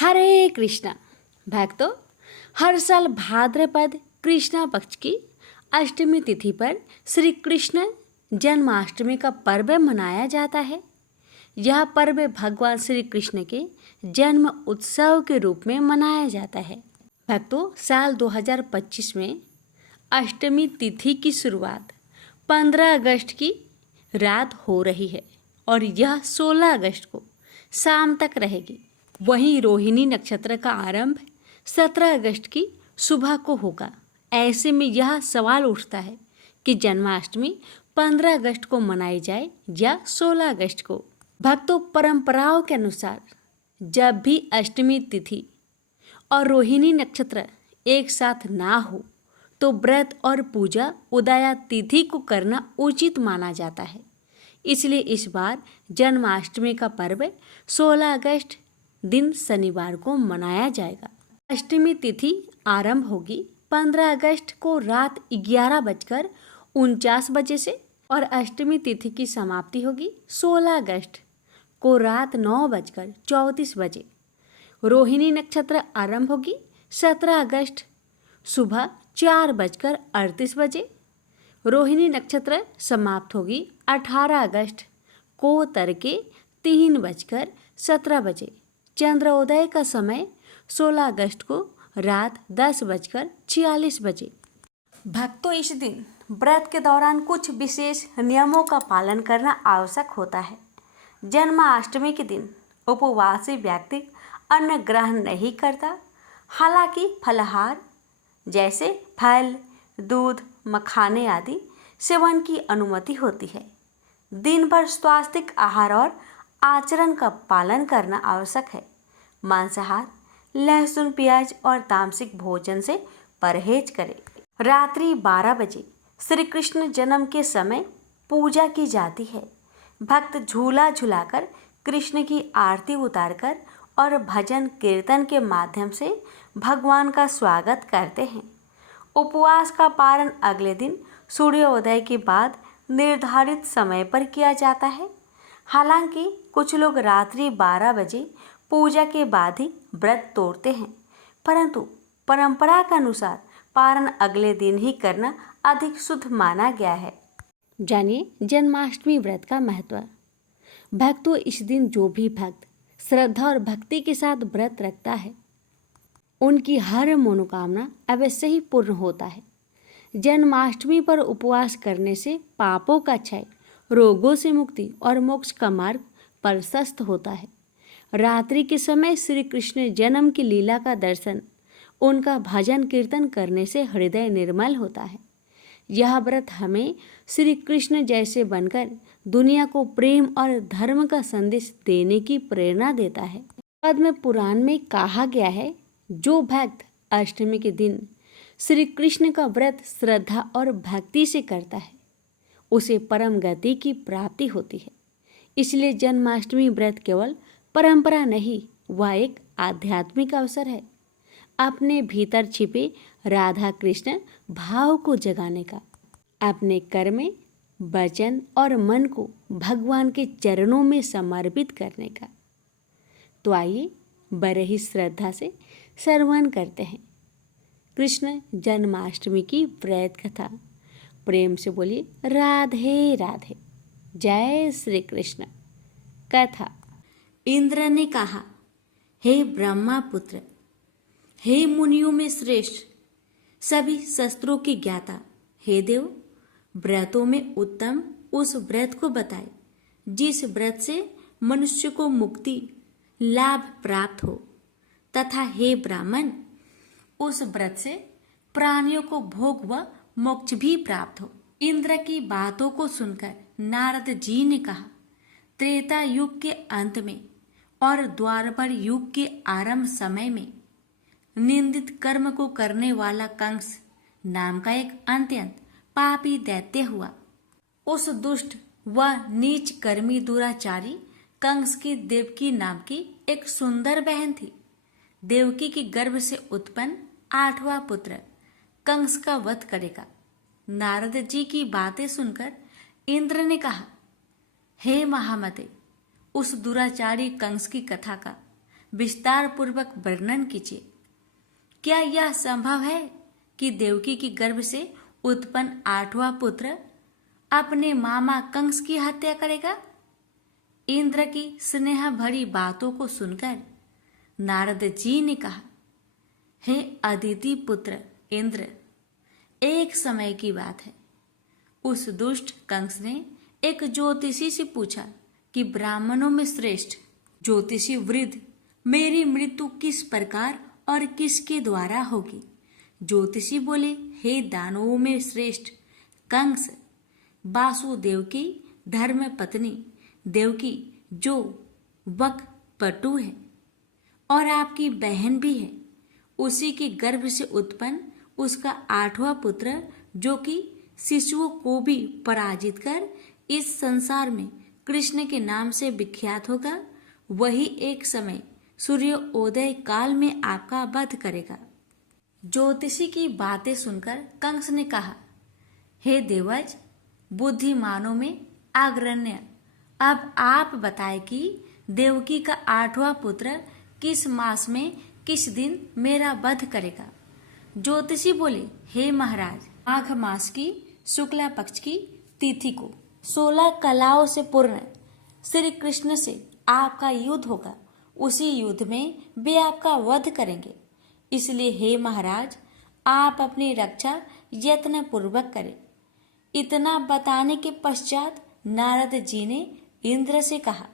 हरे कृष्णा। भक्तों, हर साल भाद्रपद कृष्णा पक्ष की अष्टमी तिथि पर श्री कृष्ण जन्माष्टमी का पर्व मनाया जाता है। यह पर्व भगवान श्री कृष्ण के जन्म उत्सव के रूप में मनाया जाता है। भक्तों, साल 2025 में अष्टमी तिथि की शुरुआत 15 अगस्त की रात हो रही है और यह 16 अगस्त को शाम तक रहेगी। वहीं रोहिणी नक्षत्र का आरंभ 17 अगस्त की सुबह को होगा। ऐसे में यह सवाल उठता है कि जन्माष्टमी 15 अगस्त को मनाई जाए या 16 अगस्त को। भक्तों, परंपराओं के अनुसार जब भी अष्टमी तिथि और रोहिणी नक्षत्र एक साथ ना हो तो व्रत और पूजा उदया तिथि को करना उचित माना जाता है। इसलिए इस बार जन्माष्टमी का पर्व 16 अगस्त दिन शनिवार को मनाया जाएगा। अष्टमी तिथि आरंभ होगी 15 अगस्त को रात 11:49 से और अष्टमी तिथि की समाप्ति होगी 16 अगस्त को रात 9:34। रोहिणी नक्षत्र आरंभ होगी 17 अगस्त सुबह 4:38। रोहिणी नक्षत्र समाप्त होगी 18 अगस्त को तड़के 3:17। चंद्रोदय का समय 16 अगस्त को रात 10:46। भक्तों, इस दिन व्रत के दौरान कुछ विशेष नियमों का पालन करना आवश्यक होता है। जन्माष्टमी के दिन उपवासी व्यक्ति अन्न ग्रहण नहीं करता। हालांकि फलाहार जैसे फल, दूध, मखाने आदि सेवन की अनुमति होती है। दिन भर स्वास्थ्यिक आहार और आचरण का पालन करना आवश्यक है। मांसाहार, लहसुन, प्याज और तामसिक भोजन से परहेज करें। रात्रि 12 बजे श्री कृष्ण जन्म के समय पूजा की जाती है। भक्त झूला झुलाकर कृष्ण की आरती उतारकर और भजन कीर्तन के माध्यम से भगवान का स्वागत करते हैं। उपवास का पारण अगले दिन सूर्योदय के बाद निर्धारित समय पर किया जाता है। हालांकि कुछ लोग रात्रि 12 बजे पूजा के बाद ही व्रत तोड़ते हैं, परंतु परंपरा के अनुसार पारण अगले दिन ही करना अधिक शुद्ध माना गया है। जानिए जन्माष्टमी व्रत का महत्व। भक्तों, इस दिन जो भी भक्त श्रद्धा और भक्ति के साथ व्रत रखता है उनकी हर मनोकामना अवश्य ही पूर्ण होता है। जन्माष्टमी पर उपवास करने से पापों का क्षय, रोगों से मुक्ति और मोक्ष का मार्ग प्रशस्त होता है। रात्रि के समय श्री कृष्ण जन्म की लीला का दर्शन, उनका भजन कीर्तन करने से हृदय निर्मल होता है। यह व्रत हमें श्री कृष्ण जैसे बनकर दुनिया को प्रेम और धर्म का संदेश देने की प्रेरणा देता है। पद्म पुराण में कहा गया है, जो भक्त अष्टमी के दिन श्री कृष्ण का व्रत श्रद्धा और भक्ति से करता है उसे परम गति की प्राप्ति होती है। इसलिए जन्माष्टमी व्रत केवल परंपरा नहीं, वह एक आध्यात्मिक अवसर है अपने भीतर छिपे राधा कृष्ण भाव को जगाने का, अपने कर्म, वचन और मन को भगवान के चरणों में समर्पित करने का। तो आइए बड़े ही श्रद्धा से श्रवण करते हैं कृष्ण जन्माष्टमी की व्रत कथा। प्रेम से बोलिए राधे राधे। जय श्री कृष्ण। कथा। इंद्र ने कहा, हे ब्रह्मा पुत्र, हे मुनियों में श्रेष्ठ, सभी शस्त्रों के ज्ञाता, हे देव, व्रतों में उत्तम उस व्रत को बताए जिस व्रत से मनुष्य को मुक्ति लाभ प्राप्त हो, तथा हे ब्राह्मण, उस व्रत से प्राणियों को भोग व मोक्ष भी प्राप्त हो। इंद्र की बातों को सुनकर नारद जी ने कहा, त्रेता युग के अंत में और द्वापर युग के आरंभ समय में निंदित कर्म को करने वाला कंस नाम का एक अत्यंत पापी दैत्य हुआ। उस दुष्ट व नीच कर्मी दुराचारी कंस की देवकी नाम की एक सुंदर बहन थी। देवकी के गर्भ से उत्पन्न 8वां पुत्र कंस का वध करेगा। नारद जी की बातें सुनकर इंद्र ने कहा, हे महामते, उस दुराचारी कंस की कथा का विस्तार पूर्वक वर्णन कीजिए। क्या यह संभव है कि देवकी के गर्भ से उत्पन्न 8वां पुत्र अपने मामा कंस की हत्या करेगा? इंद्र की स्नेह भरी बातों को सुनकर नारद जी ने कहा, हे अदिति पुत्र इंद्र, एक समय की बात है। उस दुष्ट कंस ने एक ज्योतिषी से पूछा कि ब्राह्मणों में श्रेष्ठ ज्योतिषी वृद्ध मेरी मृत्यु किस प्रकार और किसके द्वारा होगी? ज्योतिषी बोले, हे दानवों में श्रेष्ठ कंस, वासुदेव की धर्म पत्नी देवकी जो वक पटु है और आपकी बहन भी है, उसी के गर्भ से उत्पन्न उसका 8वां पुत्र जो कि शिशुओं को भी पराजित कर इस संसार में कृष्ण के नाम से विख्यात होगा, वही एक समय सूर्योदय काल में आपका वध करेगा। ज्योतिषी की बातें सुनकर कंस ने कहा, हे देवज, बुद्धिमानों में अग्रण्य, अब आप बताए कि देवकी का 8वां पुत्र किस मास में किस दिन मेरा वध करेगा? ज्योतिषी बोले, हे महाराज, माघ मास की शुक्ला पक्ष की तिथि को 16 कलाओं से पूर्ण श्री कृष्ण से आपका युद्ध होगा। उसी युद्ध में वे आपका वध करेंगे। इसलिए हे महाराज, आप अपनी रक्षा यत्न पूर्वक करें। इतना बताने के पश्चात नारद जी ने इंद्र से कहा,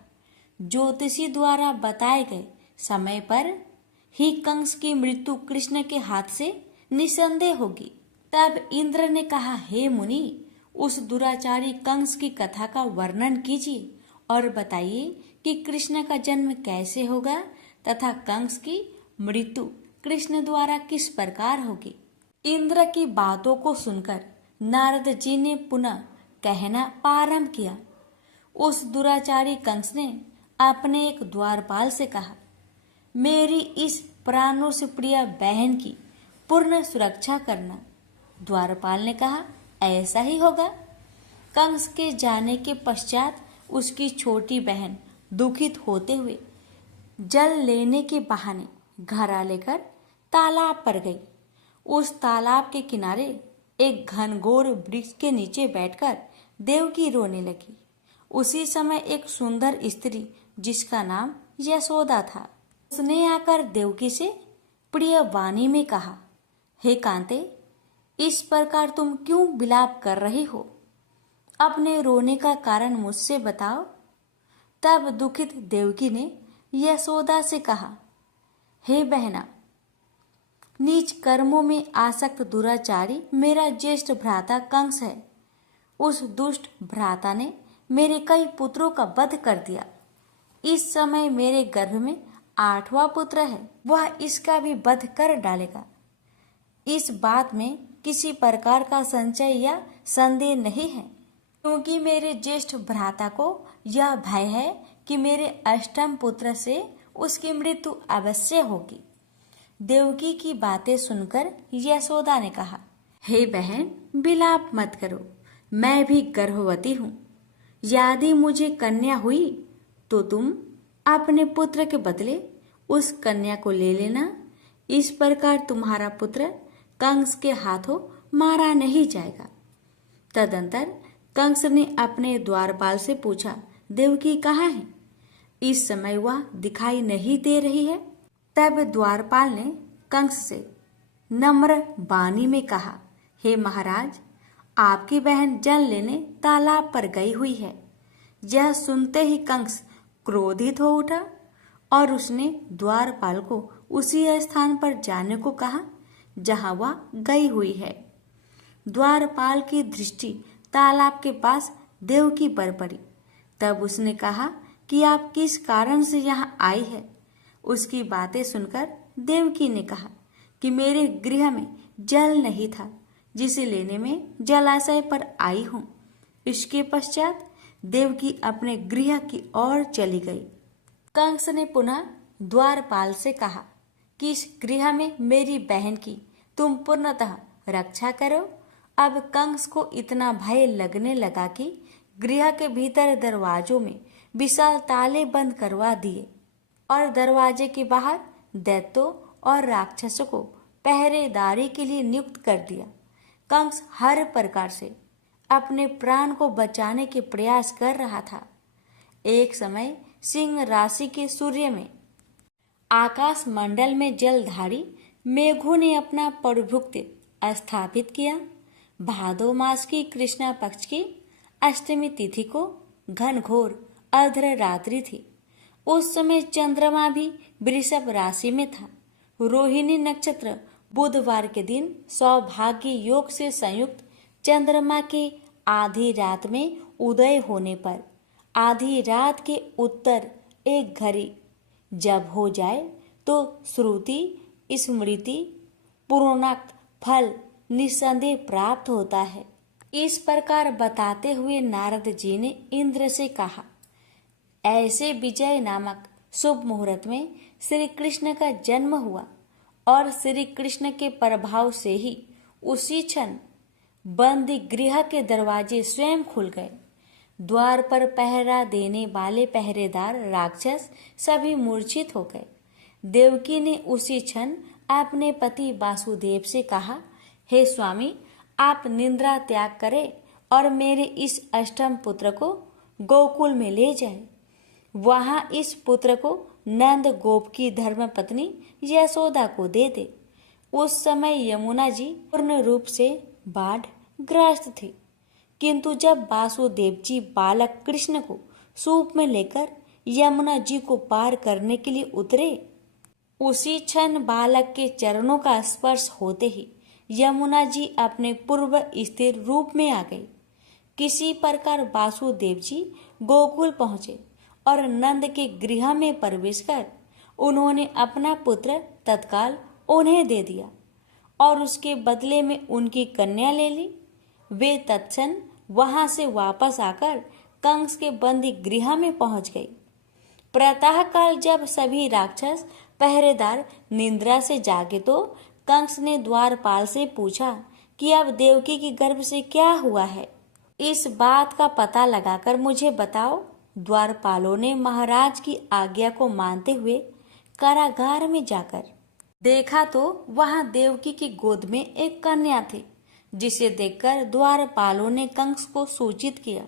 ज्योतिषी द्वारा बताए गए समय पर ही कंस की मृत्यु कृष्ण के हाथ से निसंदेह होगी। तब इंद्र ने कहा, हे मुनि, उस दुराचारी कंस की कथा का वर्णन कीजिए और बताइए कि कृष्ण का जन्म कैसे होगा तथा कंस की मृत्यु कृष्ण द्वारा किस प्रकार होगी। इंद्र की बातों को सुनकर नारद जी ने पुनः कहना प्रारंभ किया। उस दुराचारी कंस ने अपने एक द्वारपाल से कहा, मेरी इस प्राणों से प्रिय बहन की पूर्ण सुरक्षा करना। द्वारपाल ने कहा, ऐसा ही होगा। कंस के जाने के पश्चात उसकी छोटी बहन दुखित होते हुए जल लेने के बहाने घड़ा लेकर तालाब पर गई। उस तालाब के किनारे एक घनघोर वृक्ष के नीचे बैठकर देवकी रोने लगी। उसी समय एक सुंदर स्त्री जिसका नाम यशोदा था, उसने आकर देवकी से प्रिय वाणी में कहा, हे कांते, इस प्रकार तुम क्यों विलाप कर रही हो? अपने रोने का कारण मुझसे बताओ। तब दुखित देवकी ने यशोदा से कहा, हे बहना, नीच कर्मों में आसक्त दुराचारी मेरा ज्येष्ठ भ्राता कंस है। उस दुष्ट भ्राता ने मेरे कई पुत्रों का वध कर दिया। इस समय मेरे गर्भ में 8वां पुत्र है, वह इसका भी वध कर डालेगा। इस बात में किसी प्रकार का संशय या संदेह नहीं है, क्योंकि मेरे ज्येष्ठ भ्राता को यह भय है कि मेरे अष्टम पुत्र से उसकी मृत्यु अवश्य होगी। देवकी की बातें सुनकर यशोदा ने कहा, हे बहन, विलाप मत करो, मैं भी गर्भवती हूँ। यदि मुझे कन्या हुई तो तुम अपने पुत्र के बदले उस कन्या को ले लेना। इस प्रकार तुम्हारा पुत्र कंस के हाथों मारा नहीं जाएगा। तदंतर कंस ने अपने द्वारपाल से पूछा, देवकी कहाँ है? इस समय वह दिखाई नहीं दे रही है। तब द्वारपाल ने कंस से नम्र वाणी में कहा, हे महाराज, आपकी बहन जल लेने तालाब पर गई हुई है। यह सुनते ही कंस क्रोधित हो उठा और उसने द्वारपाल को उसी स्थान पर जाने को कहा जहां वह गई हुई है। द्वारपाल की दृष्टि तालाब के पास देवकी पर पड़ी। तब उसने कहा कि आप किस कारण से यहाँ आई है। उसकी बातें सुनकर देवकी ने कहा कि मेरे गृह में जल नहीं था, जिसे लेने में जलाशय पर आई हूँ। इसके पश्चात देवकी अपने गृह की ओर चली गई। कंस ने पुनः द्वारपाल से कहा कि इस गृह में मेरी बहन की तुम पूर्णतः रक्षा करो। अब कंस को इतना भय लगने लगा कि गृह के भीतर दरवाजों में विशाल ताले बंद करवा दिए। और दरवाजे के बाहर दैत्यों और राक्षसों को पहरेदारी के लिए नियुक्त कर दिया। कंस हर प्रकार से अपने प्राण को बचाने के प्रयास कर रहा था। एक समय सिंह राशि के सूर्य में आकाश मंडल में जलधारी मेघों ने अपना प्रभुत्व स्थापित किया। भादो मास की कृष्णा पक्ष की अष्टमी तिथि को घनघोर अर्ध रात्रि थी। उस समय चंद्रमा भी वृषभ राशि में था। रोहिणी नक्षत्र बुधवार के दिन सौभाग्य योग से संयुक्त चंद्रमा के आधी रात में उदय होने पर आधी रात के उत्तर एक घड़ी जब हो जाए तो श्रुति स्मृति पूर्णोक्त फल निस्संदेह प्राप्त होता है। इस प्रकार बताते हुए नारद जी ने इंद्र से कहा, ऐसे विजय नामक शुभ मुहूर्त में श्री कृष्ण का जन्म हुआ और श्री कृष्ण के प्रभाव से ही उसी क्षण बंदी गृह के दरवाजे स्वयं खुल गए। द्वार पर पहरा देने वाले पहरेदार राक्षस सभी मूर्छित हो गए। देवकी ने उसी क्षण अपने पति वासुदेव से कहा, हे स्वामी, आप निंद्रा त्याग करें और मेरे इस अष्टम पुत्र को गोकुल में ले जाएं। वहां इस पुत्र को नंद गोप की धर्मपत्नी यशोदा को दे दे। उस समय यमुना जी पूर्ण रूप से बाढ़ ग्रस्त थी, किंतु जब वासुदेव जी बालक कृष्ण को सूप में लेकर यमुना जी को पार करने के लिए उतरे, उसी क्षण बालक के चरणों का स्पर्श होते ही यमुना जी अपने पूर्व स्थिर रूप में आ गई। किसी प्रकार वासुदेव जी गोकुल पहुंचे और नंद के गृह में प्रवेश कर उन्होंने अपना पुत्र तत्काल उन्हें दे दिया और उसके बदले में उनकी कन्या ले ली। वे तत्क्षण वहां से वापस आकर कंस के बंदी गृह में पहुंच गई। प्रातःकाल जब सभी राक्षस पहरेदार निंद्रा से जागे तो कंस ने द्वारपाल से पूछा कि अब देवकी की गर्भ से क्या हुआ है, इस बात का पता लगाकर मुझे बताओ। द्वारपालों ने महाराज की आज्ञा को मानते हुए कारागार में जाकर देखा तो वहां देवकी की गोद में एक कन्या थी, जिसे देखकर द्वारपालों ने कंस को सूचित किया,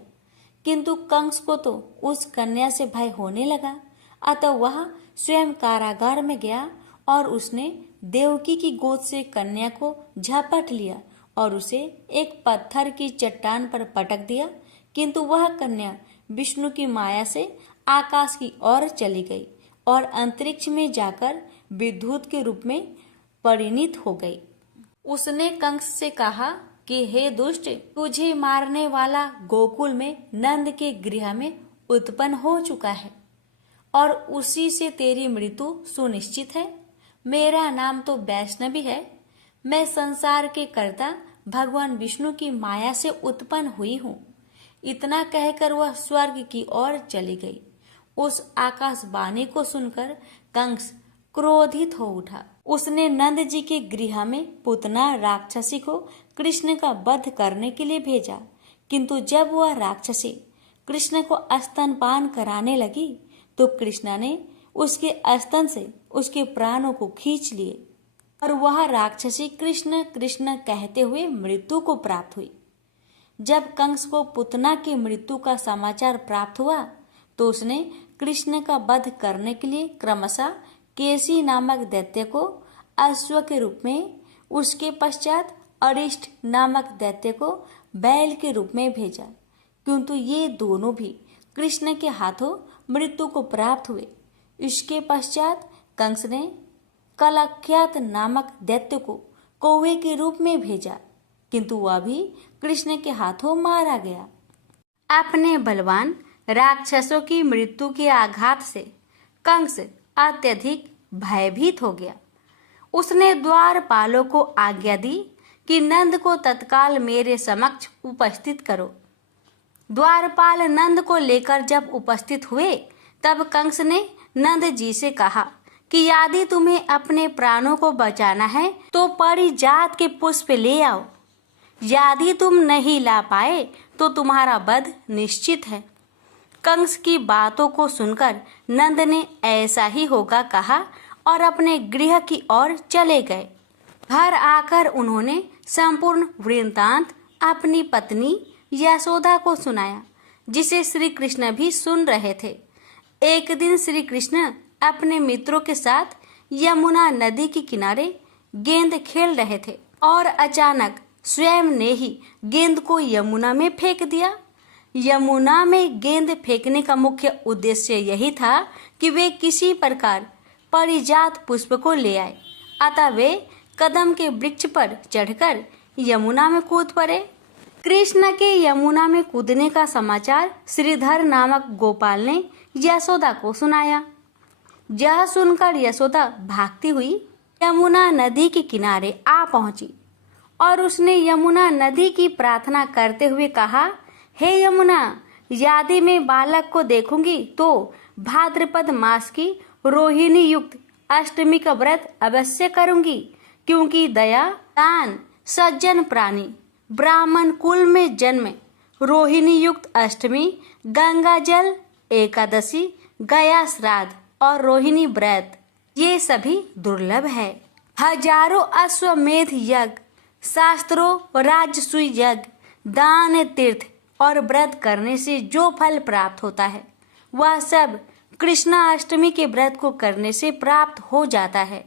किंतु कंस को तो उस कन्या से भय होने लगा। अतः वह स्वयं कारागार में गया और उसने देवकी की गोद से कन्या को झपट लिया और उसे एक पत्थर की चट्टान पर पटक दिया। किंतु वह कन्या विष्णु की माया से आकाश की ओर चली गई और अंतरिक्ष में जाकर विद्युत के रूप में परिणित हो गई। उसने कंस से कहा कि हे दुष्ट, तुझे मारने वाला गोकुल में नंद के गृह में उत्पन्न हो चुका है और उसी से तेरी मृत्यु सुनिश्चित है। मेरा नाम तो वैष्णवी है। मैं संसार के कर्ता भगवान विष्णु की माया से उत्पन्न हुई हूँ। इतना कहकर वह स्वर्ग की ओर चली गई। उस आकाशवाणी को सुनकर कंस क्रोधित हो उठा। उसने नंद जी के गृह में पूतना राक्षसी को कृष्ण का वध करने के लिए भेजा, किंतु जब वह राक्षसी कृष्ण को स्तनपान कराने लगी तो कृष्ण ने उसके स्तन से उसके प्राणों को खींच लिए और वह राक्षसी कृष्ण कृष्ण कहते हुए मृत्यु को प्राप्त हुई। जब कंस को पूतना की मृत्यु का समाचार प्राप्त हुआ तो उसने कृष्ण का वध करने के लिए क्रमशः केसी नामक दैत्य को अश्व के रूप में, उसके पश्चात अरिष्ट नामक दैत्य को बैल के रूप में भेजा, किंतु ये दोनों भी कृष्ण के हाथों मृत्यु को प्राप्त हुए। इसके पश्चात कंस ने कलाख्यात नामक दैत्य को कौवे के रूप में भेजा, किंतु वह भी कृष्ण के हाथों मारा गया। अपने बलवान राक्षसों की मृत्यु के आघात से कंस अत्यधिक भयभीत हो गया। उसने द्वारपालों को आज्ञा दी कि नंद को तत्काल मेरे समक्ष उपस्थित करो। द्वारपाल नंद को लेकर जब उपस्थित हुए तब कंस ने नंद जी से कहा कि यदि तुम्हें अपने प्राणों को बचाना है तो पारिजात के पुष्प ले आओ। यदि तुम नहीं ला पाए तो तुम्हारा वध निश्चित है। कंस की बातों को सुनकर नंद ने ऐसा ही होगा कहा और अपने गृह की ओर चले गए। घर आकर उन्होंने संपूर्ण वृत्तांत अपनी पत्नी यशोदा को सुनाया, जिसे श्री कृष्ण भी सुन रहे थे। एक दिन श्री कृष्ण अपने मित्रों के साथ यमुना नदी के किनारे गेंद खेल रहे थे और अचानक स्वयं ने ही गेंद को यमुना में फेंक दिया। यमुना में गेंद फेंकने का मुख्य उद्देश्य यही था कि वे किसी प्रकार परिजात पुष्प को ले आए, अतः वे कदम के वृक्ष पर चढ़कर यमुना में कूद पड़े। कृष्ण के यमुना में कूदने का समाचार श्रीधर नामक गोपाल ने यशोदा को सुनाया। यह सुनकर यशोदा भागती हुई यमुना नदी के किनारे आ पहुंची और उसने यमुना नदी की प्रार्थना करते हुए कहा, हे यमुना, यदि मैं बालक को देखूंगी तो भाद्रपद मास की रोहिणी युक्त अष्टमी का व्रत अवश्य करूंगी, क्योंकि दया, दान, सज्जन प्राणी, ब्राह्मण कुल में जन्मे, रोहिणी युक्त अष्टमी, गंगा जल एकादशी, गया श्राद्ध और रोहिणी व्रत ये सभी दुर्लभ है। हजारों अश्वमेध यज्ञ, शास्त्रों राजसूय यज्ञ, दान, तीर्थ और व्रत करने से जो फल प्राप्त होता है वह सब कृष्णाष्टमी के व्रत को करने से प्राप्त हो जाता है।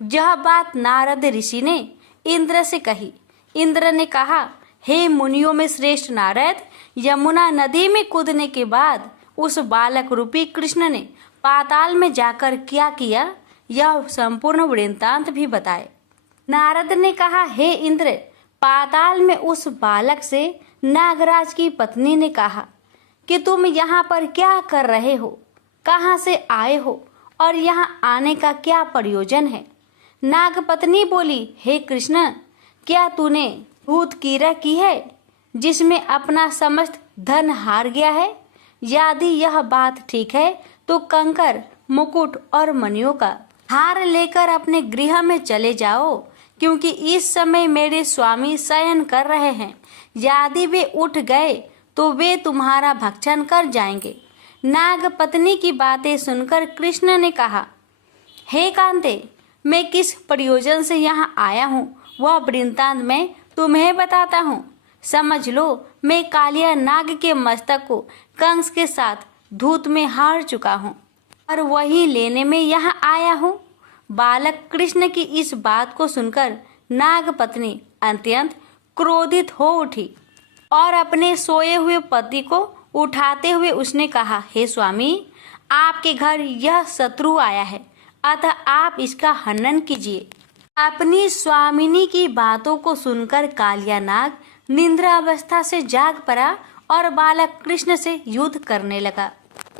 यह बात नारद ऋषि ने इंद्र से कही। इंद्र ने कहा, हे मुनियों में श्रेष्ठ नारद, यमुना नदी में कूदने के बाद उस बालक रूपी कृष्ण ने पाताल में जाकर क्या किया, यह संपूर्ण वृत्तांत भी बताए। नारद ने कहा, हे इंद्र, पाताल में उस बालक से नागराज की पत्नी ने कहा कि तुम यहाँ पर क्या कर रहे हो, कहाँ से आए हो और यहाँ आने का क्या प्रयोजन है। नागपत्नी बोली, हे कृष्ण, क्या तूने भूत कीरा की है जिसमें अपना समस्त धन हार गया है? यदि यह बात ठीक है तो कंकर, मुकुट और मणियों का हार लेकर अपने गृह में चले जाओ, क्योंकि इस समय मेरे स्वामी शयन कर रहे हैं। यदि वे उठ गए तो वे तुम्हारा भक्षण कर जाएंगे। नागपत्नी की बातें सुनकर कृष्ण ने कहा, हे कांते, मैं किस प्रयोजन से यहाँ आया हूँ वह वृत्तांत मैं तुम्हें बताता हूँ। समझ लो, मैं कालिया नाग के मस्तक को कंस के साथ धूत में हार चुका हूँ और वही लेने में यहाँ आया हूँ। बालक कृष्ण की इस बात को सुनकर नागपत्नी अत्यंत क्रोधित हो उठी और अपने सोए हुए पति को उठाते हुए उसने कहा, हे स्वामी, आपके घर यह शत्रु आया है, अतः आप इसका हनन कीजिए। अपनी स्वामिनी की बातों को सुनकर कालिया नाग निद्रा अवस्था से जाग पड़ा और बालक कृष्ण से युद्ध करने लगा।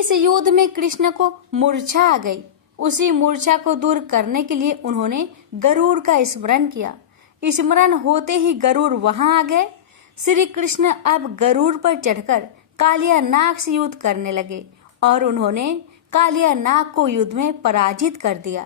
इस युद्ध में कृष्ण को मूर्छा आ गई। उसी मूर्छा को दूर करने के लिए उन्होंने गरुड़ का स्मरण किया। स्मरण होते ही गरुड़ वहां आ गए। श्री कृष्ण अब गरुड़ पर चढ़कर कालिया नाग से युद्ध करने लगे और उन्होंने कालिया नाग को युद्ध में पराजित कर दिया।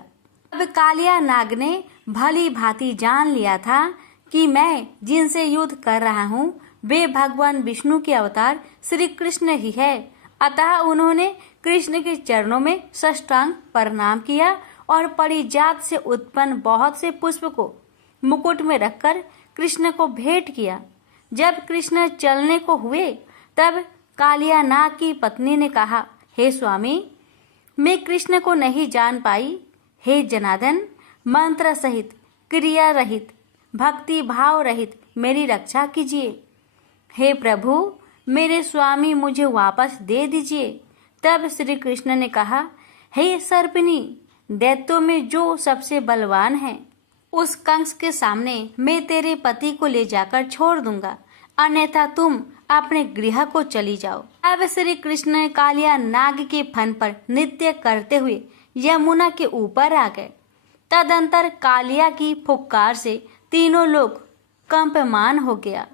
अब कालिया नाग ने भली भांति जान लिया था कि मैं जिनसे युद्ध कर रहा हूँ वे भगवान विष्णु के अवतार श्री कृष्ण ही है। अतः उन्होंने कृष्ण के चरणों में साष्टांग प्रणाम किया और परिजात से उत्पन्न बहुत से पुष्प को मुकुट में रखकर कृष्ण को भेंट किया। जब कृष्ण चलने को हुए तब कालिया नाग की पत्नी ने कहा, हे स्वामी, मैं कृष्ण को नहीं जान पाई। हे जनार्दन, मंत्र सहित, क्रिया रहित, भक्ति भाव रहित मेरी रक्षा कीजिए। हे प्रभु, मेरे स्वामी मुझे वापस दे दीजिए। तब श्री कृष्ण ने कहा, हे सर्पिणी, दैत्यों में जो सबसे बलवान है उस कंस के सामने मैं तेरे पति को ले जाकर छोड़ दूंगा, अन्यथा तुम अपने गृह को चली जाओ। अब श्री कृष्ण कालिया नाग के फन पर नृत्य करते हुए यमुना के ऊपर आ गए। तदंतर कालिया की फुक्कार से तीनों लोग कंपमान हो गया।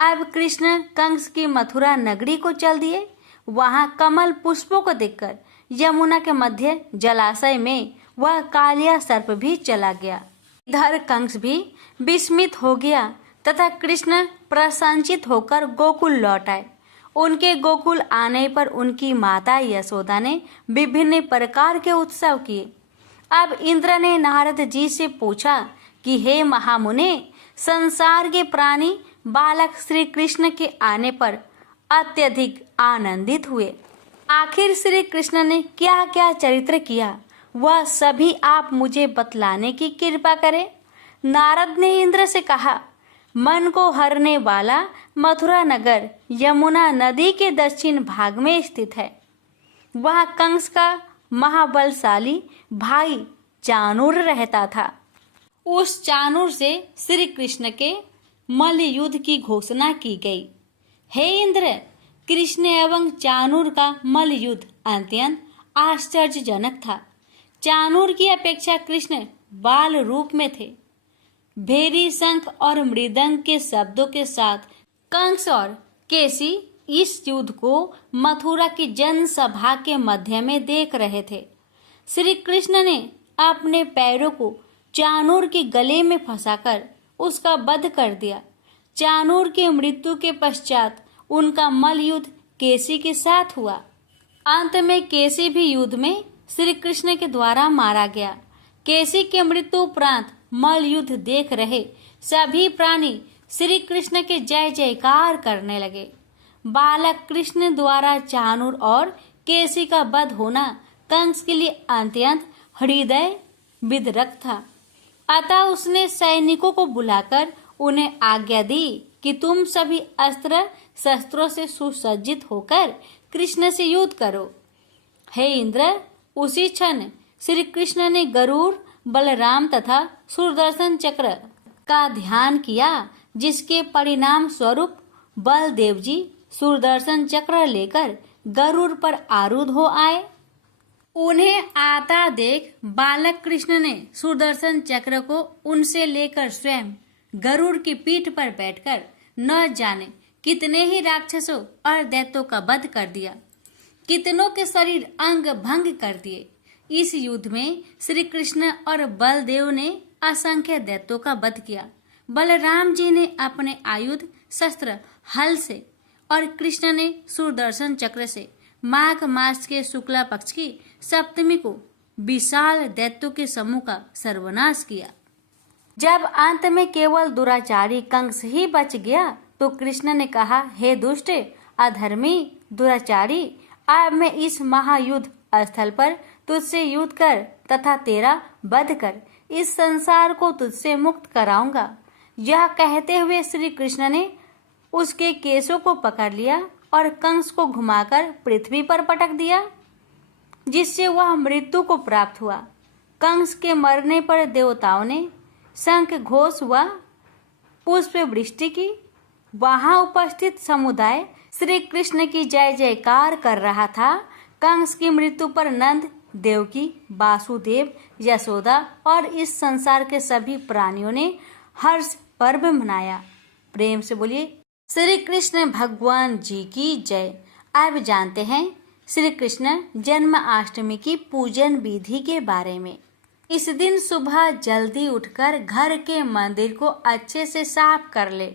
अब कृष्ण कंस की मथुरा नगरी को चल दिए। वहां कमल पुष्पों को देखकर यमुना के मध्य जलाशय में वह कालिया सर्प भी चला गया। इधर कंस भी विस्मित हो गया तथा कृष्ण प्रसन्नचित होकर गोकुल लौट आए। उनके गोकुल आने पर उनकी माता यशोदा ने विभिन्न प्रकार के उत्सव किए। अब इंद्र ने नारद जी से पूछा कि हे महामुने, संसार के प्राणी बालक श्री कृष्ण के आने पर अत्यधिक आनंदित हुए। आखिर श्री कृष्ण ने क्या क्या चरित्र किया, वह सभी आप मुझे बतलाने की कृपा करें। नारद ने इंद्र से कहा, मन को हरने वाला मथुरा नगर यमुना नदी के दक्षिण भाग में स्थित है। वहाँ कंस का महाबलशाली भाई चाणूर रहता था। उस चाणूर से श्री कृष्ण के मल्ल युद्ध की घोषणा की गई। हे इंद्र, कृष्ण एवं चाणूर का मल्ल युद्ध अत्यंत आश्चर्यजनक था। चाणूर की अपेक्षा कृष्ण बाल रूप में थे। भेरी, शंख और मृदंग के शब्दों के साथ कंस और केसी इस युद्ध को मथुरा की जनसभा के मध्य में देख रहे थे। श्री कृष्ण ने अपने पैरों को चाणूर के गले में फंसाकर उसका वध कर दिया। चाणूर के मृत्यु के पश्चात उनका मल्ल युद्ध केसी के साथ हुआ। अंत में केसी भी युद्ध में श्री कृष्ण के द्वारा मारा गया। केसी के मृत्यु उपरांत मल्ल युद्ध देख रहे सभी प्राणी श्री कृष्ण के जय जयकार करने लगे। बालक कृष्ण द्वारा चाणूर और केसी का वध होना कंस के लिए अत्यंत हृदय विदारक था। अतः उसने सैनिकों को बुलाकर उन्हें आज्ञा दी कि तुम सभी अस्त्र शस्त्रों से सुसज्जित होकर कृष्ण से युद्ध करो। हे इंद्र, उसी क्षण श्री कृष्ण ने गरुड़, बलराम तथा सुदर्शन चक्र का ध्यान किया, जिसके परिणाम स्वरूप बलदेव जी सुदर्शन चक्र लेकर गरुड़ पर आरूढ़ हो आए। उन्हें आता देख बालक कृष्ण ने सुदर्शन चक्र को उनसे लेकर स्वयं गरुड़ की पीठ पर बैठकर न जाने कितने ही राक्षसों और दैत्यों का वध कर दिया। कितनों के शरीर अंग भंग कर दिए। इस युद्ध में श्री कृष्ण और बलदेव ने असंख्य दैत्यों का वध किया। बलराम जी ने अपने आयुध शस्त्र हल से और कृष्ण ने सुदर्शन चक्र से माघ मास के शुक्ला पक्ष की सप्तमी को विशाल दैत्यों के समूह का सर्वनाश किया। जब अंत में केवल दुराचारी कंस ही बच गया तो कृष्ण ने कहा, हे दुष्ट, अधर्मी, दुराचारी, अब मैं इस महायुद्ध स्थल पर तुझसे युद्ध कर तथा तेरा वध कर इस संसार को तुझसे मुक्त कराऊंगा। यह कहते हुए श्री कृष्ण ने उसके केशों को पकड़ लिया और कंस को घुमाकर पृथ्वी पर पटक दिया, जिससे वह मृत्यु को प्राप्त हुआ। कंस के मरने पर देवताओं ने शंख घोष व पुष्प वृष्टि की। वहां उपस्थित समुदाय श्री कृष्ण की जय जयकार कर रहा था। कंस की मृत्यु पर नंद, देवकी, वासुदेव, यशोदा और इस संसार के सभी प्राणियों ने हर्ष पर्व मनाया। प्रेम से बोलिए श्री कृष्ण भगवान जी की जय। अब जानते हैं श्री कृष्ण जन्माष्टमी की पूजन विधि के बारे में। इस दिन सुबह जल्दी उठकर घर के मंदिर को अच्छे से साफ कर ले।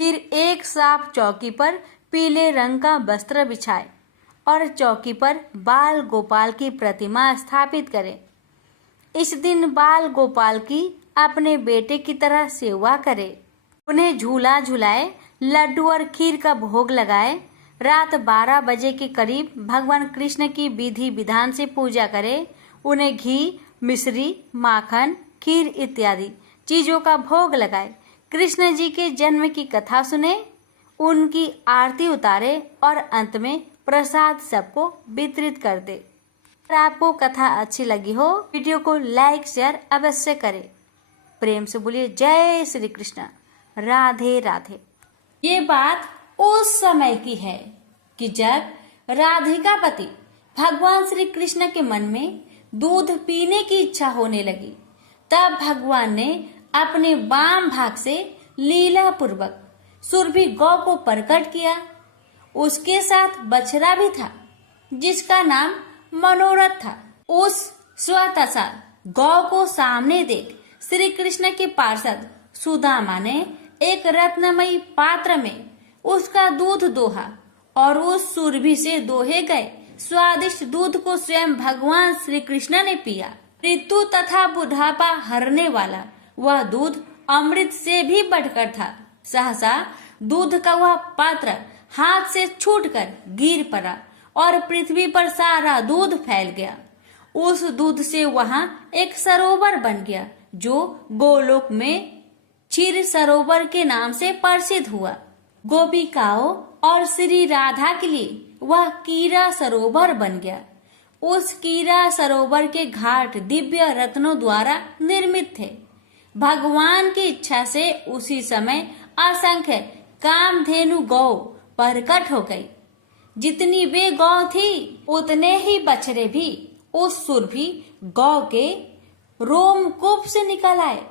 फिर एक साफ चौकी पर पीले रंग का वस्त्र बिछाए और चौकी पर बाल गोपाल की प्रतिमा स्थापित करें। इस दिन बाल गोपाल की अपने बेटे की तरह सेवा करे। उन्हें झूला झुलाए, लड्डू और खीर का भोग लगाए। रात 12 बजे के करीब भगवान कृष्ण की विधि विधान से पूजा करें। उन्हें घी, मिश्री, माखन, खीर इत्यादि चीजों का भोग लगाए। कृष्ण जी के जन्म की कथा सुने, उनकी आरती उतारे और अंत में प्रसाद सबको वितरित कर दे। अगर आपको कथा अच्छी लगी हो, वीडियो को लाइक शेयर अवश्य करें। प्रेम से बोलिए जय श्री कृष्ण, राधे राधे। ये बात उस समय की है कि जब राधिका पति भगवान श्री कृष्ण के मन में दूध पीने की इच्छा होने लगी, तब भगवान ने अपने वाम भाग से लीला पूर्वक सुरभि गौ को प्रकट किया। उसके साथ बछड़ा भी था जिसका नाम मनोरथ था। उस स्वतसा गौ को सामने देख श्री कृष्ण के पार्षद सुदामा ने एक रत्नमयी पात्र में उसका दूध दोहा और उस सुरभि से दोहे गए स्वादिष्ट दूध को स्वयं भगवान श्री कृष्ण ने पिया। ऋतु तथा बुढ़ापा हरने वाला वह दूध अमृत से भी बढ़कर था। सहसा दूध का वह पात्र हाथ से छूटकर गिर पड़ा और पृथ्वी पर सारा दूध फैल गया। उस दूध से वहां एक सरोवर बन गया जो गोलोक में क्षीर सरोवर के नाम से प्रसिद्ध हुआ। गोपिकाओं और श्री राधा के लिए वह कीरा सरोवर बन गया। उस कीरा सरोवर के घाट दिव्य रत्नों द्वारा निर्मित थे। भगवान की इच्छा से उसी समय असंख्य कामधेनु गौ प्रकट हो गई। जितनी वे गौ थी उतने ही बछड़े भी उस सुरभि गौ के रोमकूप से निकल आए।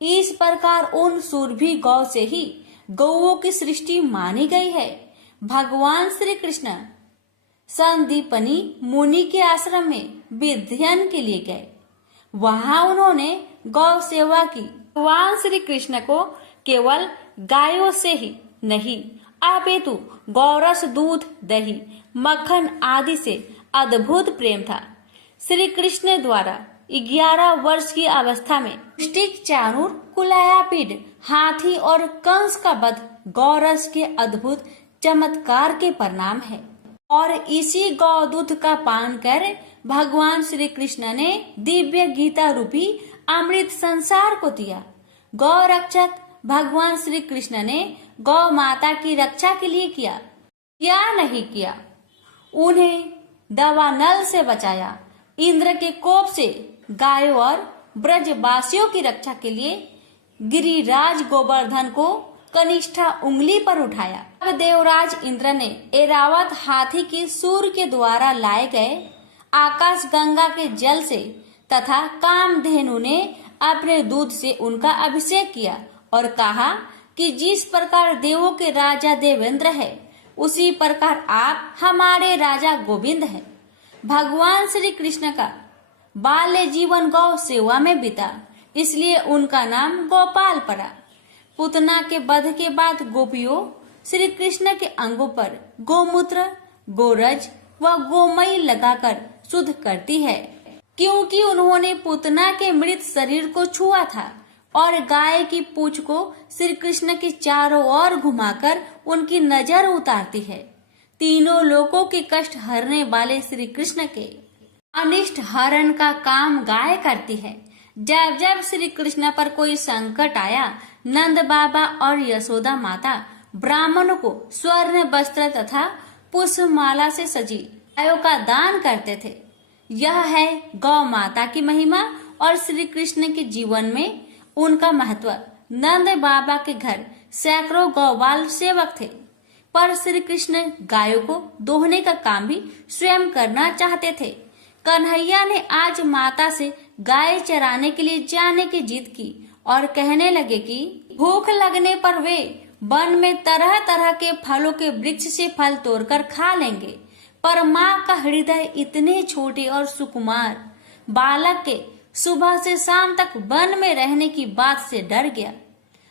इस प्रकार उन सुरभि गौ से ही गौओं की सृष्टि मानी गई है। भगवान श्री कृष्ण संदीपनी मुनि के आश्रम में विध्ययन के लिए गए। वहां उन्होंने गौ सेवा की। भगवान श्री कृष्ण को केवल गायों से ही नहीं अपितु गौरस, दूध, दही, मक्खन आदि से अद्भुत प्रेम था। श्री कृष्ण द्वारा 11 वर्ष की अवस्था में पुष्टिक, चाणूर, कुलायापीड, हाथी और कंस का वध गौरस के अद्भुत चमत्कार के परिणाम है। और इसी गौ दूध का पान कर भगवान श्री कृष्ण ने दिव्य गीता रूपी अमृत संसार को दिया। गौ रक्षक भगवान श्री कृष्ण ने गौ माता की रक्षा के लिए किया या नहीं किया? उन्हें दावानल से बचाया। इंद्र के कोप से गायों और ब्रजवासियों की रक्षा के लिए गिरिराज गोवर्धन को कनिष्ठा उंगली पर उठाया। अब देवराज इंद्र ने एरावत हाथी की सूर्य के द्वारा लाए गए आकाश गंगा के जल से तथा कामधेनु ने अपने दूध से उनका अभिषेक किया और कहा कि जिस प्रकार देवों के राजा देवेंद्र है उसी प्रकार आप हमारे राजा गोविंद हैं। भगवान श्री कृष्ण का बाल्य जीवन गौ सेवा में बीता, इसलिए उनका नाम गोपाल पड़ा। पुतना के वध के बाद गोपियों श्री कृष्ण के अंगों पर गोमूत्र, गोरज व गोमय लगाकर शुद्ध करती है, क्योंकि उन्होंने पुतना के मृत शरीर को छुआ था और गाय की पूंछ को श्री कृष्ण के चारों ओर घुमाकर उनकी नजर उतारती है। तीनों लोकों के कष्ट हरने वाले श्री कृष्ण के अनिष्ट हरण का काम गाय करती है। जब जब श्री कृष्ण पर कोई संकट आया, नंद बाबा और यशोदा माता ब्राह्मणों को स्वर्ण वस्त्र तथा पुष्पमाला से सजी गायों का दान करते थे। यह है गौ माता की महिमा और श्री कृष्ण के जीवन में उनका महत्व। नंद बाबा के घर सैकड़ों गौपाल सेवक थे, पर श्री कृष्ण गायों को दोहने का काम भी स्वयं करना चाहते थे। कन्हैया ने आज माता से गाय चराने के लिए जाने की जिद की और कहने लगे कि भूख लगने पर वे वन में तरह तरह के फलों के वृक्ष से फल तोड़कर खा लेंगे। पर माँ का हृदय इतने छोटे और सुकुमार बालक के सुबह से शाम तक वन में रहने की बात से डर गया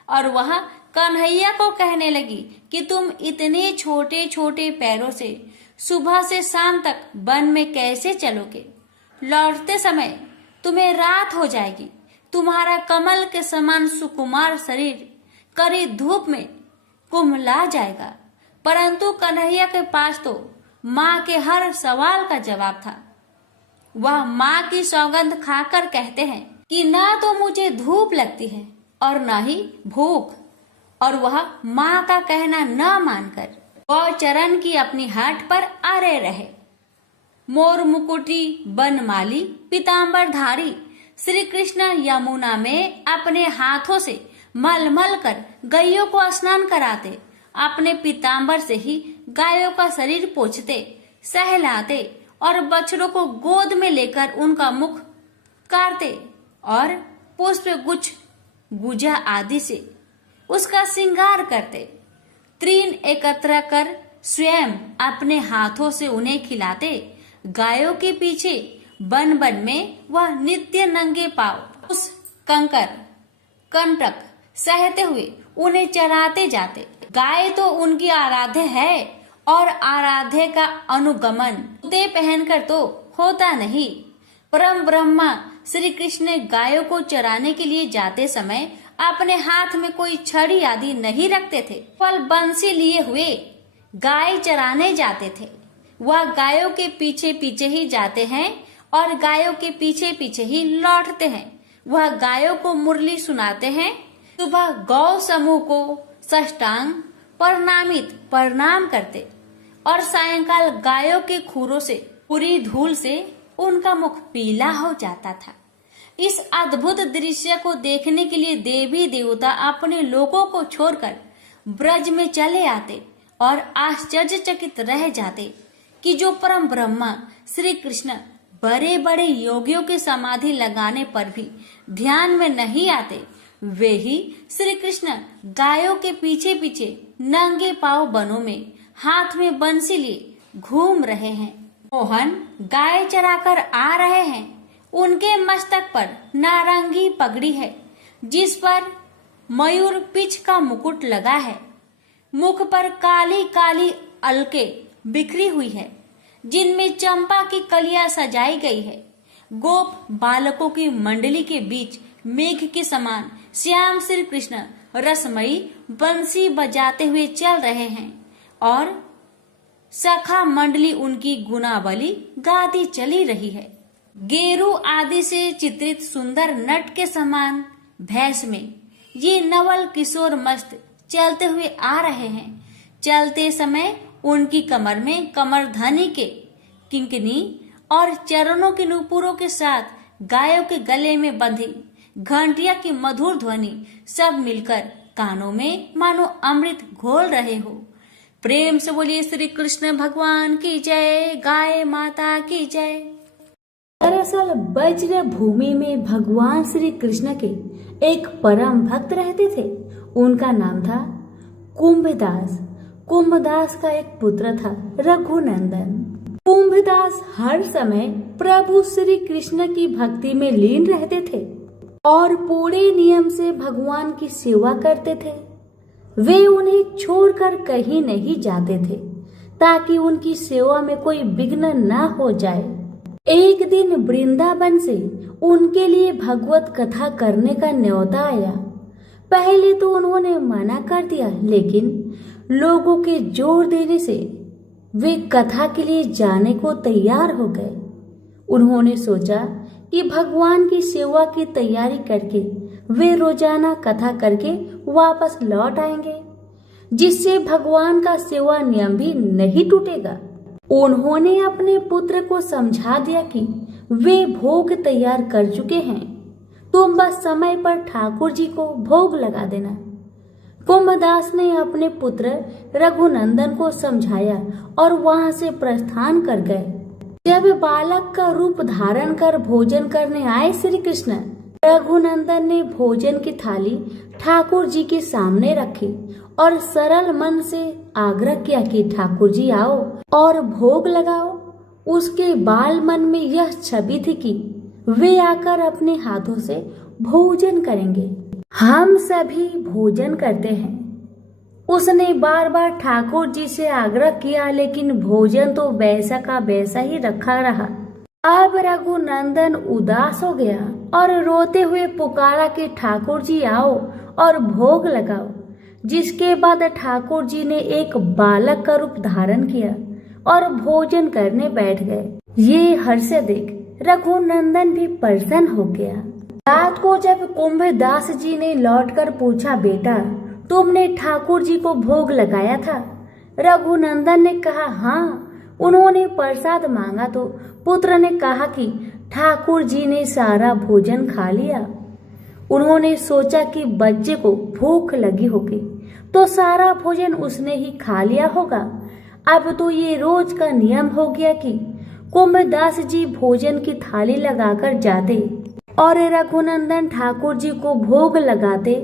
और वह कन्हैया को कहने लगी कि तुम इतने छोटे छोटे पैरों से सुबह से शाम तक वन में कैसे चलोगे? लौटते समय तुम्हें रात हो जाएगी। तुम्हारा कमल के समान सुकुमार शरीर कड़ी धूप में कुम्हला जाएगा। परंतु कन्हैया के पास तो माँ के हर सवाल का जवाब था। वह माँ की सौगंध खाकर कहते हैं कि ना तो मुझे धूप लगती है और न ही भूख, और वह माँ का कहना न मानकर गौचरण की अपनी हाट पर अरे रहे। मोर मुकुटी बनमाली पीताम्बरधारी श्री कृष्ण यमुना में अपने हाथों से मल कर गायों को स्नान कराते, अपने पीताम्बर से ही गायों का शरीर पोंछते, सहलाते और बछड़ों को गोद में लेकर उनका मुख काटते और पुष्प गुच्छ, गुजा आदि से उसका श्रृंगार करते। तृण एकत्र कर स्वयं अपने हाथों से उन्हें खिलाते। गायों के पीछे वन वन में वह नित्य नंगे पांव उस कंकर कंटक सहते हुए उन्हें चराते जाते। गाय तो उनकी आराध्य है और आराध्य का अनुगमन जूते पहनकर तो होता नहीं। परम ब्रह्मा श्री कृष्ण गायों को चराने के लिए जाते समय अपने हाथ में कोई छड़ी आदि नहीं रखते थे, केवल बंसी लिए हुए गाय चराने जाते थे। वह गायों के पीछे पीछे ही जाते हैं और गायों के पीछे पीछे ही लौटते हैं। वह गायों को मुरली सुनाते हैं। सुबह गौ समूह को साष्टांग प्रणाम करते और सायंकाल गायों के खुरों से पूरी धूल से उनका मुख पीला हो जाता था। इस अद्भुत दृश्य को देखने के लिए देवी देवता अपने लोगों को छोड़कर ब्रज में चले आते और आश्चर्यचकित रह जाते कि जो परम ब्रह्मा श्री कृष्ण बड़े बड़े योगियों के समाधि लगाने पर भी ध्यान में नहीं आते, वे ही श्री कृष्ण गायों के पीछे पीछे नंगे पांव बनों में हाथ में बंसी लिए घूम रहे हैं। मोहन गाय चराकर आ रहे हैं। उनके मस्तक पर नारंगी पगड़ी है जिस पर मयूर पिच का मुकुट लगा है। मुख पर काली काली अलके बिखरी हुई है जिनमें चंपा की कलियां सजाई गई है। गोप बालकों की मंडली के बीच मेघ के समान श्याम श्री कृष्ण रसमयी बंसी बजाते हुए चल रहे हैं और सखा मंडली उनकी गुणावली गाती चली रही है। गेरू आदि से चित्रित सुंदर नट के समान भैंस में ये नवल किशोर मस्त चलते हुए आ रहे हैं। चलते समय उनकी कमर में कमरधनी के किंकनी और चरणों के नूपुरों के साथ गायों के गले में बंधी घंटिया की मधुर ध्वनि सब मिलकर कानों में मानो अमृत घोल रहे हो। प्रेम से बोलिए श्री कृष्ण भगवान की जय, गाय माता की जय। दरअसल वज्र भूमि में भगवान श्री कृष्ण के एक परम भक्त रहते थे। उनका नाम था कुंभदास। कुंभदास का एक पुत्र था रघुनंदन। कुंभदास हर समय प्रभु श्री कृष्ण की भक्ति में लीन रहते थे और पूरे नियम से भगवान की सेवा करते थे। वे उन्हें छोड़कर कहीं नहीं जाते थे ताकि उनकी सेवा में कोई विघ्न न हो जाए। एक दिन वृंदावन से उनके लिए भगवत कथा करने का न्योता आया। पहले तो उन्होंने मना कर दिया, लेकिन लोगों के जोर देने से वे कथा के लिए जाने को तैयार हो गए। उन्होंने सोचा कि भगवान की सेवा की तैयारी करके वे रोजाना कथा करके वापस लौट आएंगे, जिससे भगवान का सेवा नियम भी नहीं टूटेगा। उन्होंने अपने पुत्र को समझा दिया कि वे भोग तैयार कर चुके हैं, तुम बस समय पर ठाकुर जी को भोग लगा देना। कुंभदास ने अपने पुत्र रघुनंदन को समझाया और वहां से प्रस्थान कर गए। जब बालक का रूप धारण कर भोजन करने आए श्री कृष्ण, रघुनंदन ने भोजन की थाली ठाकुर जी के सामने रखी और सरल मन से आग्रह किया कि ठाकुर जी आओ और भोग लगाओ। उसके बाल मन में यह छवि थी कि वे आकर अपने हाथों से भोजन करेंगे। हम सभी भोजन करते हैं। उसने बार बार ठाकुर जी से आग्रह किया, लेकिन भोजन तो वैसा का वैसा ही रखा रहा। अब रघुनंदन उदास हो गया और रोते हुए पुकारा कि ठाकुर जी आओ और भोग लगाओ। जिसके बाद ठाकुर जी ने एक बालक का रूप धारण किया और भोजन करने बैठ गए। ये हर्ष देख रघुनंदन भी प्रसन्न हो गया। रात को जब कुंभदास जी ने लौटकर पूछा, बेटा तुमने ठाकुर जी को भोग लगाया था? रघुनंदन ने कहा, हाँ। उन्होंने प्रसाद मांगा तो पुत्र ने कहा कि ठाकुर जी ने सारा भोजन खा लिया। उन्होंने सोचा कि बच्चे को भूख लगी होगी तो सारा भोजन उसने ही खा लिया होगा। अब तो ये रोज का नियम हो गया कि कुंभदास जी भोजन की थाली लगाकर जाते और रघुनंदन ठाकुर जी को भोग लगाते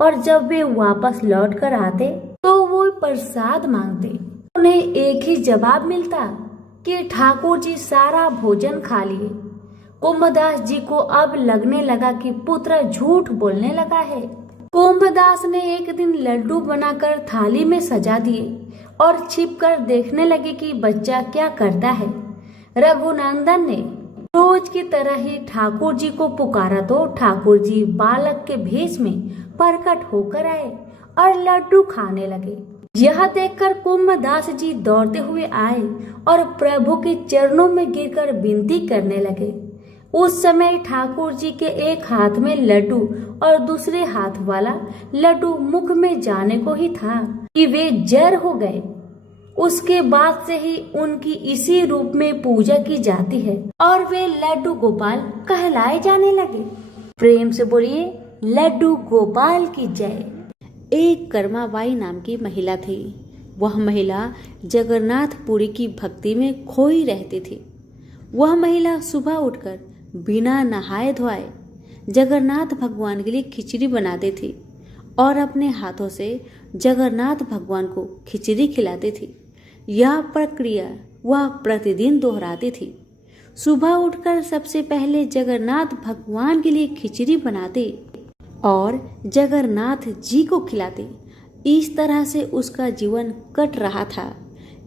और जब वे वापस लौट कर आते तो वो प्रसाद मांगते। उन्हें एक ही जवाब मिलता कि ठाकुर जी सारा भोजन खा लिए। कुंभदास जी को अब लगने लगा कि पुत्र झूठ बोलने लगा है। कुंभदास ने एक दिन लड्डू बनाकर थाली में सजा दिए और छिपकर देखने लगे कि बच्चा क्या करता है। रघुनंदन ने रोज की तरह ही ठाकुर जी को पुकारा तो ठाकुर जी बालक के भेष में प्रकट होकर आए और लड्डू खाने लगे। यह देखकर कुंभदास जी दौड़ते हुए आए और प्रभु के चरणों में गिरकर विनती करने लगे। उस समय ठाकुर जी के एक हाथ में लड्डू और दूसरे हाथ वाला लड्डू मुख में जाने को ही था कि वे जर हो गए। उसके बाद से ही उनकी इसी रूप में पूजा की जाती है और वे लड्डू गोपाल कहलाए जाने लगे। प्रेम से बोलिए लड्डू गोपाल की जय। एक कर्माबाई नाम की महिला थी। वह महिला जगन्नाथपुरी की भक्ति में खोई रहती थी। वह महिला सुबह उठकर बिना नहाए धोए जगन्नाथ भगवान के लिए खिचड़ी बनाती थी और अपने हाथों से जगन्नाथ भगवान को खिचड़ी खिलाती थी। यह प्रक्रिया वह प्रतिदिन दोहराती थी। सुबह उठकर सबसे पहले जगन्नाथ भगवान के लिए खिचड़ी बनाती और जगन्नाथ जी को खिलाती। इस तरह से उसका जीवन कट रहा था।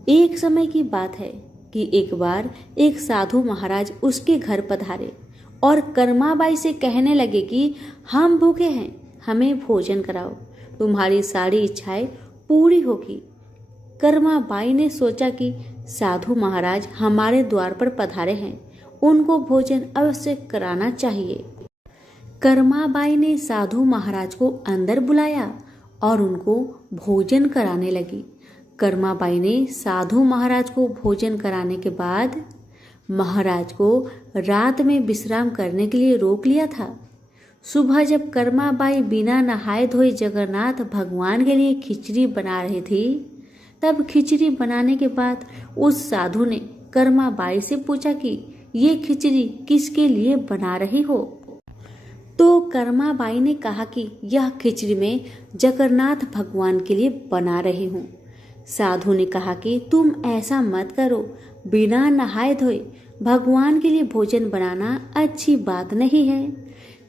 एक समय की बात है कि एक बार एक साधु महाराज उसके घर पधारे और कर्माबाई से कहने लगे कि हम भूखे हैं, हमें भोजन कराओ, तुम्हारी सारी इच्छाएं पूरी होगी। कर्माबाई ने सोचा कि साधु महाराज हमारे द्वार पर पधारे हैं, उनको भोजन अवश्य कराना चाहिए। कर्माबाई ने साधु महाराज को अंदर बुलाया और उनको भोजन कराने लगी। कर्माबाई ने साधु महाराज को भोजन कराने के बाद महाराज को रात में विश्राम करने के लिए रोक लिया था। सुबह जब कर्माबाई बिना नहाए धोए जगन्नाथ भगवान के लिए खिचड़ी बना रही थी, तब खिचड़ी बनाने के बाद उस साधु ने कर्माबाई से पूछा कि ये खिचड़ी किसके लिए बना रही हो। तो कर्माबाई ने कहा कि यह खिचड़ी मैं जगन्नाथ भगवान के लिए बना रही हूँ। साधु ने कहा कि तुम ऐसा मत करो, बिना नहाए धोए भगवान के लिए भोजन बनाना अच्छी बात नहीं है।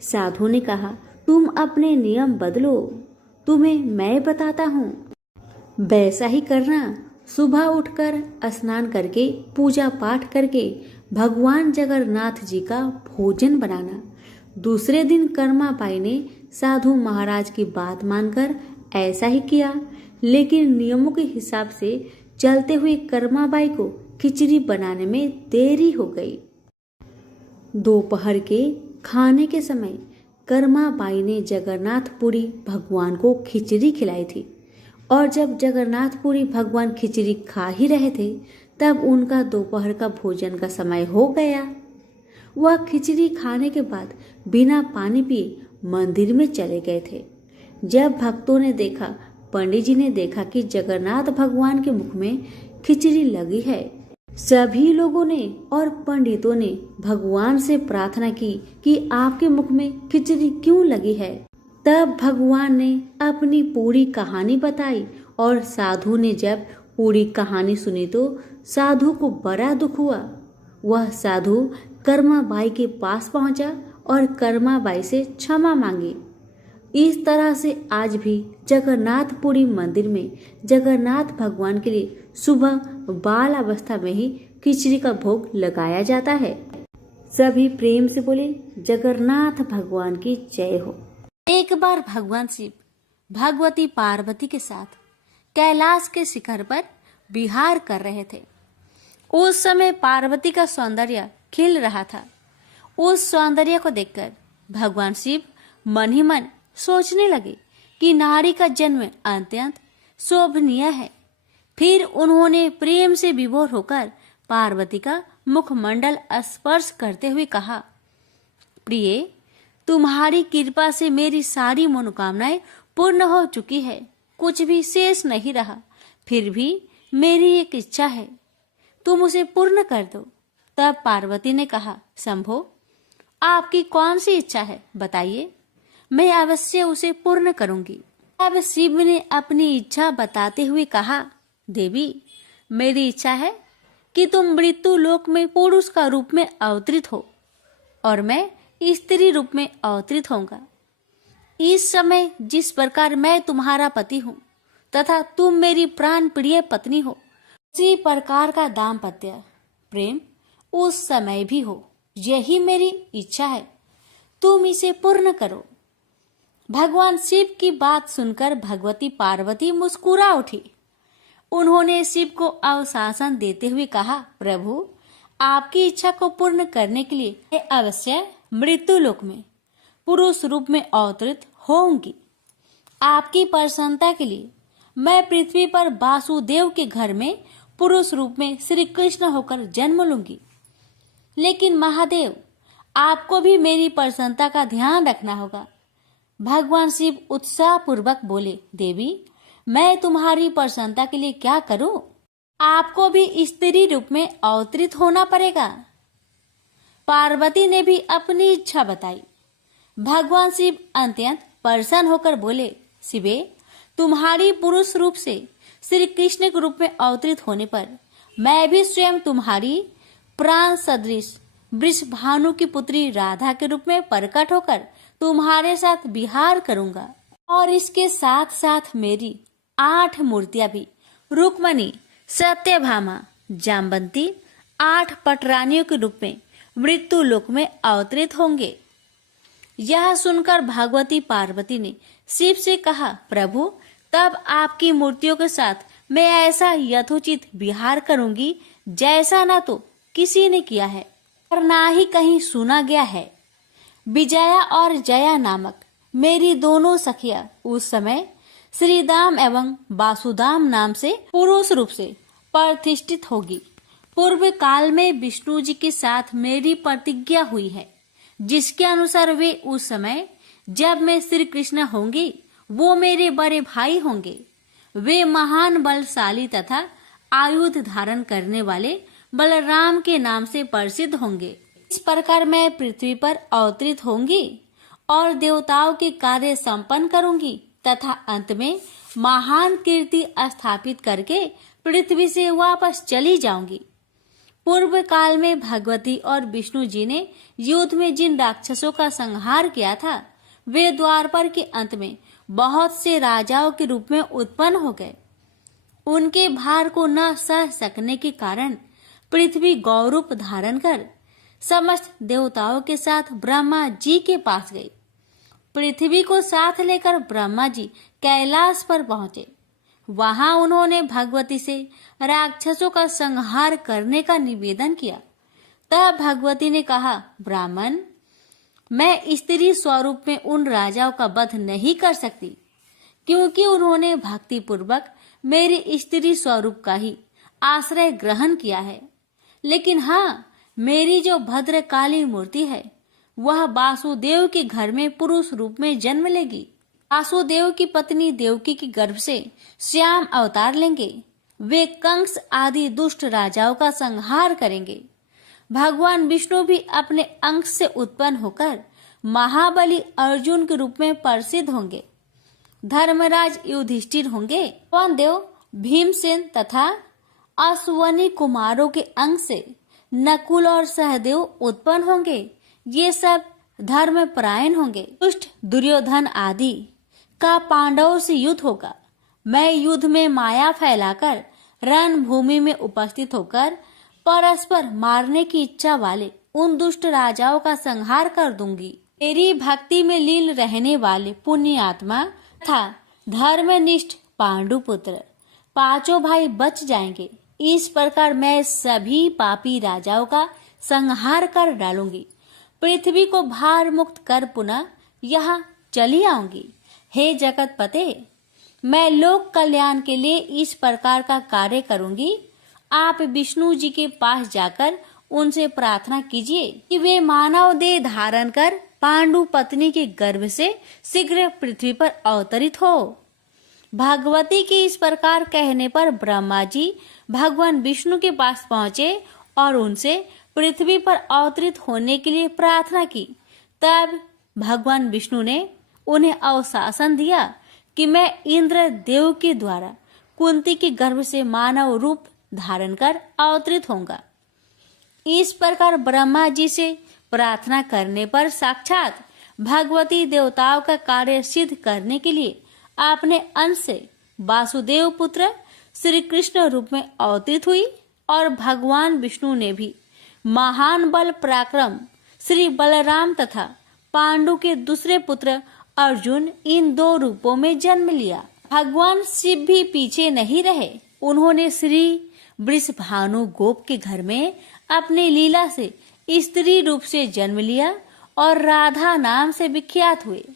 साधु ने कहा तुम अपने नियम बदलो, तुम्हें मैं बताता हूँ, वैसा ही करना। सुबह उठकर स्नान करके पूजा पाठ करके भगवान जगन्नाथ जी का भोजन बनाना। दूसरे दिन कर्माबाई ने साधु महाराज की बात मानकर ऐसा ही किया, लेकिन नियमों के हिसाब से चलते हुए कर्माबाई को खिचड़ी बनाने में देरी हो गई। दोपहर के खाने के समय कर्माबाई ने जगन्नाथपुरी भगवान को खिचड़ी खिलाई थी और जब जगन्नाथपुरी भगवान खिचड़ी खा ही रहे थे, तब उनका दोपहर का भोजन का समय हो गया। वह खिचड़ी खाने के बाद बिना पानी पिए मंदिर में चले गए थे। जब भक्तों ने देखा, पंडित जी ने देखा कि जगन्नाथ भगवान के मुख में खिचड़ी लगी है, सभी लोगों ने और पंडितों ने भगवान से प्रार्थना की कि आपके मुख में खिचड़ी क्यों लगी है। तब भगवान ने अपनी पूरी कहानी बताई और साधु ने जब पूरी कहानी सुनी तो साधु को बड़ा दुख हुआ। वह साधु कर्माबाई के पास पहुंचा और कर्माबाई से क्षमा मांगी। इस तरह से आज भी जगन्नाथपुरी मंदिर में जगन्नाथ भगवान के लिए सुबह बाल अवस्था में ही खिचड़ी का भोग लगाया जाता है। सभी प्रेम से बोले जगन्नाथ भगवान की जय हो। एक बार भगवान शिव भगवती पार्वती के साथ कैलाश के शिखर पर विहार कर रहे थे। उस समय पार्वती का सौंदर्य खिल रहा था। उस सौंदर्य को देखकर भगवान शिव मन ही मन सोचने लगे कि नारी का जन्म अत्यंत शोभनीय है। फिर उन्होंने प्रेम से विभोर होकर पार्वती का मुखमंडल स्पर्श करते हुए कहा, प्रिय, तुम्हारी कृपा से मेरी सारी मनोकामनाएं पूर्ण हो चुकी है, कुछ भी शेष नहीं रहा। फिर भी मेरी एक इच्छा है, तुम उसे पूर्ण कर दो। तब पार्वती ने कहा, शंभो, आपकी कौन सी इच्छा है, बताइए, मैं अवश्य उसे पूर्ण करूंगी। अब शिव ने अपनी इच्छा बताते हुए कहा, देवी, मेरी इच्छा है कि तुम मृत्यु लोक में पुरुष का रूप में अवतरित हो और मैं स्त्री रूप में अवतरित होऊंगा। इस समय जिस प्रकार मैं तुम्हारा पति हूँ, तथा तुम मेरी प्राण प्रिय पत्नी हो। इसी प्रकार का दाम्पत्य प्रेम उस समय भी हो, यही मेरी इच्छा है, तुम इसे पूर्ण करो। भगवान शिव की बात सुनकर भगवती पार्वती मुस्कुरा उठी। उन्होंने शिव को आश्वासन देते हुए कहा, प्रभु, आपकी इच्छा को पूर्ण करने के लिए मैं अवश्य मृत्यु लोक में पुरुष रूप में अवतरित होंगी। आपकी प्रसन्नता के लिए मैं पृथ्वी पर वासुदेव के घर में पुरुष रूप में श्री कृष्ण होकर जन्म लूंगी। लेकिन महादेव, आपको भी मेरी प्रसन्नता का ध्यान रखना होगा। भगवान शिव उत्साह पूर्वक बोले, देवी, मैं तुम्हारी प्रसन्नता के लिए क्या करूं? आपको भी स्त्री रूप में अवतरित होना पड़ेगा। पार्वती ने भी अपनी इच्छा बताई। भगवान शिव अत्यंत प्रसन्न होकर बोले, शिवे, तुम्हारी पुरुष रूप से श्री कृष्ण के रूप में अवतरित होने पर मैं भी स्वयं तुम्हारी प्राण सदृश वृषभानु की पुत्री राधा के रूप में प्रकट होकर तुम्हारे साथ विहार करूंगा। और इसके साथ साथ मेरी 8 मूर्तियां भी रुक्मणी, सत्यभामा, जाम्बंती 8 पटरानियों के रूप में मृत्यु लोक में अवतरित होंगे। यह सुनकर भगवती पार्वती ने शिव से कहा, प्रभु, तब आपकी मूर्तियों के साथ मैं ऐसा यथोचित विहार करूंगी जैसा ना तो किसी ने किया है और ना ही कहीं सुना गया है। विजया और जया नामक मेरी दोनों सखियां उस समय श्रीदाम एवं वासुदाम नाम से पुरुष रूप से प्रतिष्ठित होगी। पूर्व काल में विष्णु जी के साथ मेरी प्रतिज्ञा हुई है, जिसके अनुसार वे उस समय जब मैं श्री कृष्ण होंगी वो मेरे बड़े भाई होंगे। वे महान बलशाली तथा आयुध धारण करने वाले बलराम के नाम से प्रसिद्ध होंगे। इस प्रकार मैं पृथ्वी पर अवतरित होंगी और देवताओं के कार्य संपन्न करूंगी तथा अंत में महान कीर्ति स्थापित करके पृथ्वी से वापस चली जाऊंगी। पूर्व काल में भगवती और विष्णु जी ने युद्ध में जिन राक्षसों का संहार किया था, वे द्वापर के अंत में बहुत से राजाओं के रूप में उत्पन्न हो गए। उनके भार को न सह सकने के कारण पृथ्वी गौरूप धारण कर समस्त देवताओं के साथ ब्रह्मा जी के पास गई। पृथ्वी को साथ लेकर ब्रह्मा जी कैलाश पर पहुंचे। वहां उन्होंने भगवती से राक्षसों का संहार करने का निवेदन किया। तब भगवती ने कहा, ब्राह्मण, मैं स्त्री स्वरूप में उन राजाओं का वध नहीं कर सकती, क्योंकि उन्होंने भक्ति पूर्वक मेरे स्त्री स्वरूप का ही आश्रय ग्रहण किया है। लेकिन हाँ, मेरी जो भद्रकाली मूर्ति है वह वासुदेव के घर में पुरुष रूप में जन्म लेगी। वासुदेव की पत्नी देवकी के गर्भ से श्याम अवतार लेंगे। वे कंस आदि दुष्ट राजाओं का संहार करेंगे। भगवान विष्णु भी अपने अंश से उत्पन्न होकर महाबली अर्जुन के रूप में प्रसिद्ध होंगे। धर्मराज युधिष्ठिर होंगे। पवन देव भीमसेन तथा अश्वनी कुमारों के अंश से नकुल और सहदेव उत्पन्न होंगे। ये सब धर्म परायण होंगे। दुष्ट दुर्योधन आदि का पांडवों से युद्ध होगा। मैं युद्ध में माया फैलाकर रणभूमि में उपस्थित होकर परस्पर मारने की इच्छा वाले उन दुष्ट राजाओं का संहार कर दूंगी। मेरी भक्ति में लीन रहने वाले पुण्य आत्मा तथा धर्मनिष्ठ पांडुपुत्र 5 भाई बच जाएंगे। इस प्रकार मैं सभी पापी राजाओं का संहार कर डालूंगी। पृथ्वी को भार मुक्त कर पुनः यहाँ चली आऊंगी। हे जगतपते, मैं लोक कल्याण के लिए इस प्रकार का कार्य करूंगी। आप विष्णु जी के पास जाकर उनसे प्रार्थना कीजिए कि वे मानव देह धारण कर पांडु पत्नी के गर्भ से शीघ्र पृथ्वी पर अवतरित हो। भगवती के इस प्रकार कहने पर ब्रह्मा जी भगवान विष्णु के पास पहुंचे और उनसे पृथ्वी पर अवतरित होने के लिए प्रार्थना की। तब भगवान विष्णु ने उन्हें आश्वासन दिया कि मैं इंद्र देव के द्वारा कुंती के गर्भ से मानव रूप धारण कर अवतरित होऊंगा। इस प्रकार ब्रह्मा जी से प्रार्थना करने पर साक्षात भगवती देवताओं का कार्य सिद्ध करने के लिए अपने अंश से वासुदेव पुत्र श्री कृष्ण रूप में अवतरित हुई और भगवान विष्णु ने भी महान बल पराक्रम श्री बलराम तथा पांडु के दूसरे पुत्र अर्जुन इन दो रूपों में जन्म लिया। भगवान शिव भी पीछे नहीं रहे। उन्होंने श्री वृषभानु गोप के घर में अपनी लीला से स्त्री रूप से जन्म लिया और राधा नाम से विख्यात हुए।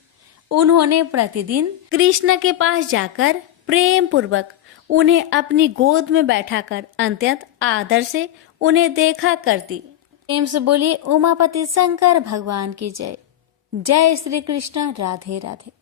उन्होंने प्रतिदिन कृष्ण के पास जाकर प्रेम पूर्वक उन्हें अपनी गोद में बैठाकर अत्यंत आदर से उन्हें देखा करती। प्रेम से बोलिए उमापति शंकर भगवान की जय। जय श्री कृष्ण। राधे राधे।